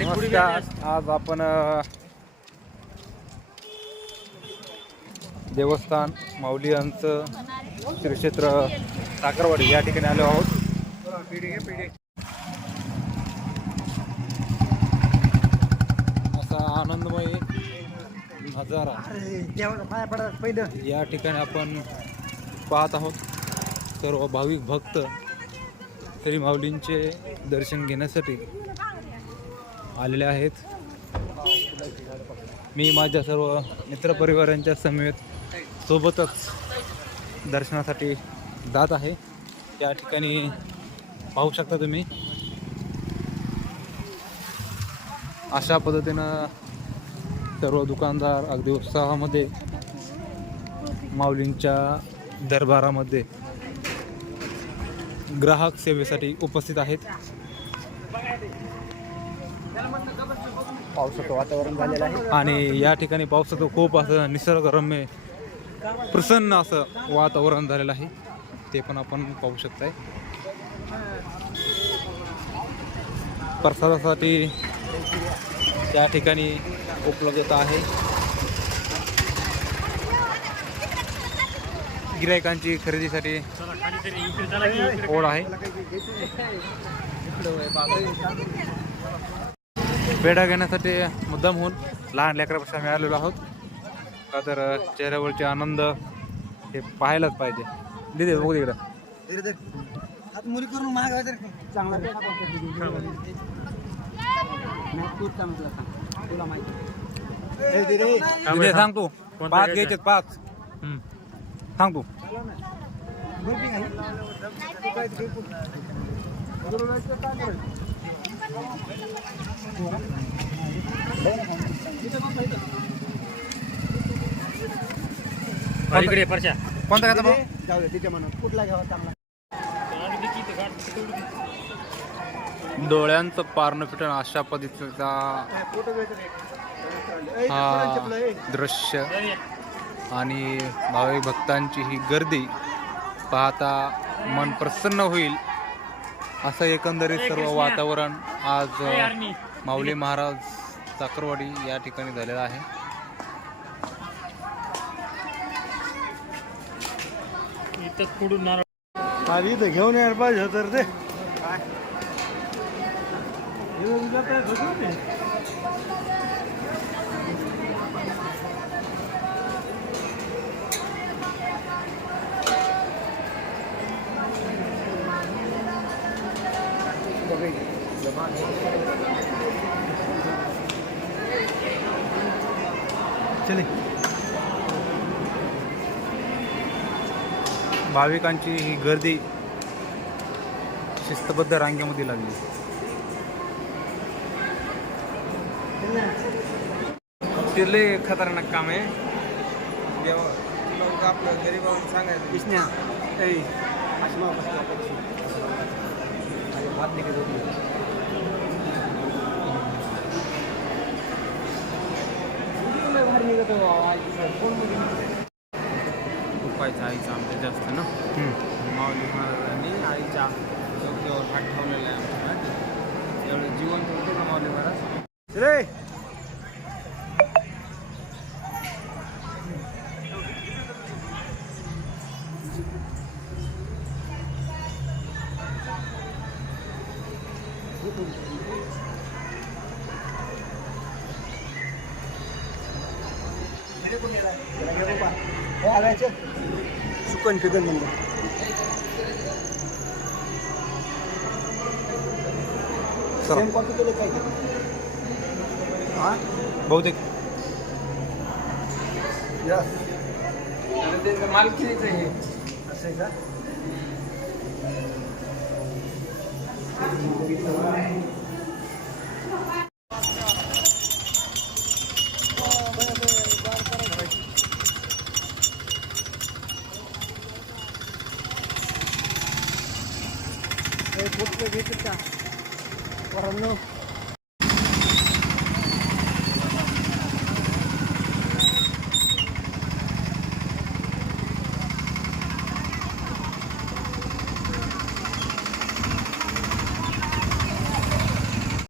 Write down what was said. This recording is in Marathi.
नमस्कार आज आपण देवस्थान माऊली यांचं श्री क्षेत्र साखरवाडी या ठिकाणी आलो आहोत. असा आनंदमय नजारा पहिलं या ठिकाणी आपण पाहत आहोत. सर्व भाविक भक्त श्री माऊलींचे दर्शन घेण्यासाठी आलेले आहेत. मी माझ्या सर्व मित्रपरिवारांच्या समेत सोबतच दर्शनासाठी जात आहे. या ठिकाणी पाहू शकता तुम्ही. अशा पद्धतीनं सर्व दुकानदार अगदी उत्साहामध्ये माऊलींच्या दरबारामध्ये ग्राहक सेवेसाठी उपस्थित आहेत. पावसाचं वातावरण झालेलं आहे. आणि या ठिकाणी पावसाचं खूप असं निसर्गरम्य प्रसन्न असं वातावरण झालेलं आहे. ते पण आपण पाहू शकताय. प्रसादासाठी त्या ठिकाणी उपलब्धता आहे. गिरायकांची खरेदीसाठी ओढ आहे. पेढा घेण्यासाठी मुद्दाम होऊन लहान लेकरापेक्षा आम्ही आलेलो आहोत. का तर चेहऱ्यावरचे आनंद हे पाहायलाच पाहिजे. दिदे बघू तिकडं. सांग तू. पाच घ्यायचे? पाच. हम्म. सांग तू. इकडे परच्या. कोणता भाऊ? जाऊ दे तिच्या मनात. कुठला घ्यावा चांगला? डोळ्यांचं पारणं फिटण अशा पद्धतीचा हा दृश्य. आणि भाविक भक्तांची ही गर्दी पाहता मन प्रसन्न होईल. असं एकंदरीत सर्व वातावरण आज माऊली महाराज साखरवाडी या ठिकाणी झालेलं आहे. आधी घेऊन यायला पाहिजे तर ते? चले. भाविकांची ही गर्दी शिस्तबद्ध रांगेमध्ये लागली. ते लय खतरनाक काम आहे. देवा आपलं गरीबांना सांगायचं. इसने ऐ आसमा बसला हात निघत होती भारी निघत उपायचं आईचं आमच्या जास्त ना माऊली महाराजांनी आईच्या डोक्यावर हात ठेवलेला आहे आमच्या एवढं जीवन होतं ना माऊली महाराज रे सुकन फिकन म्हणलं चला सेम कॉपी केले काय हा बहुतेक हे असं आहे का? कुठलं घेतात का? वरांनो